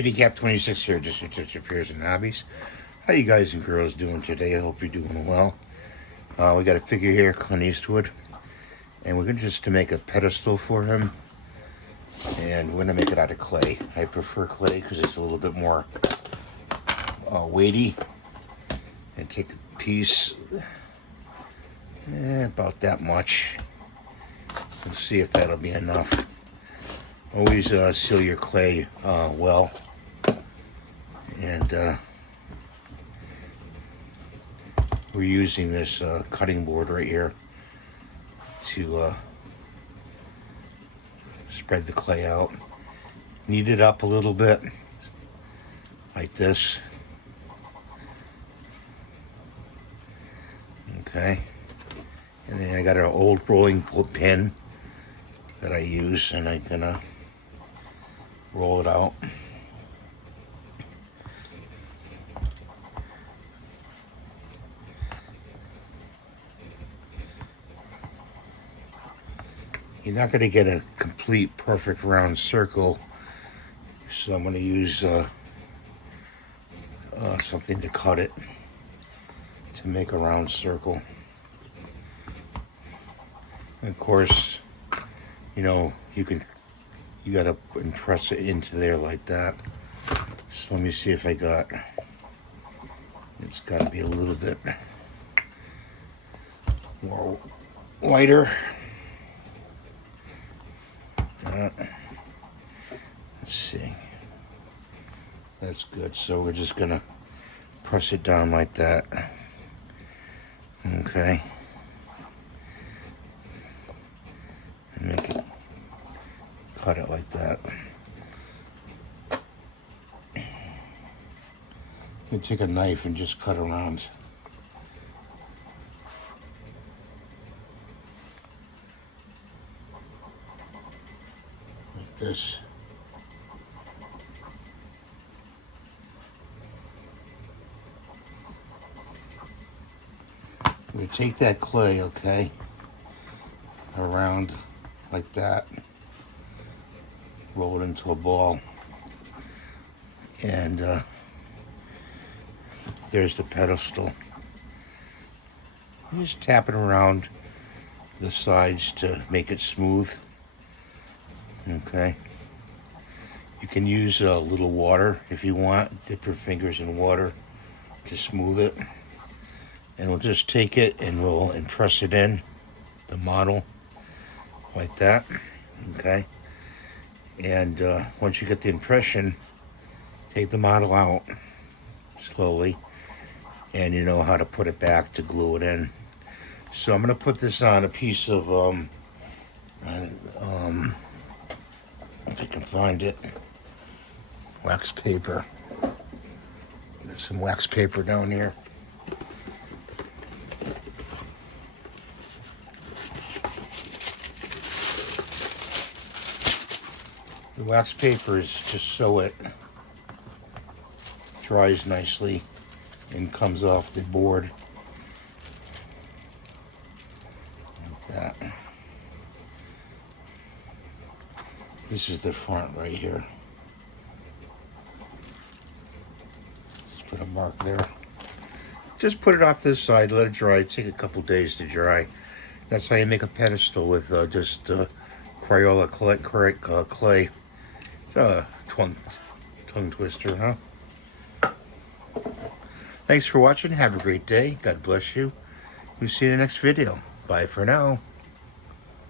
Handicap 26 here, just your touch repairs and hobbies. How you guys and girls doing today? I hope you're doing well. We got a figure here, Clint Eastwood, and we're gonna just to make a pedestal for him, and we're gonna make it out of clay. I prefer clay because it's a little bit more weighty. And take a piece, about that much. Let's see if that'll be enough. Always seal your clay well. And we're using this cutting board right here to spread the clay out. Knead it up a little bit, like this. Okay. And then I got an old rolling pin that I use, and I'm gonna roll it out. You're not going to get a complete perfect round circle, so I'm going to use something to cut it to make a round circle. And of course, you know, you got to press it into there like that. So let me see if I got, it's got to be a little bit more wider. Let's see. That's good. So we're just gonna press it down like that. Okay. And make it, cut it like that. You take a knife and just cut around. Like this. We take that clay, okay, around like that, roll it into a ball, and there's the pedestal. You just tap it around the sides to make it smooth. Okay. You can use a little water if you want. Dip your fingers in water to smooth it. And we'll just take it and we'll press it in the model like that. Okay. And once you get the impression, take the model out slowly, and you know how to put it back to glue it in. So I'm going to put this on a piece of if I can find it, wax paper. There's some wax paper down here. The wax paper is just so it dries nicely and comes off the board like that. This is the front right here. Just put a mark there. Just put it off this side, let it dry. Take a couple days to dry. That's how you make a pedestal with just Crayola clay. It's a tongue twister, huh? Thanks for watching. Have a great day. God bless you. We'll see you in the next video. Bye for now.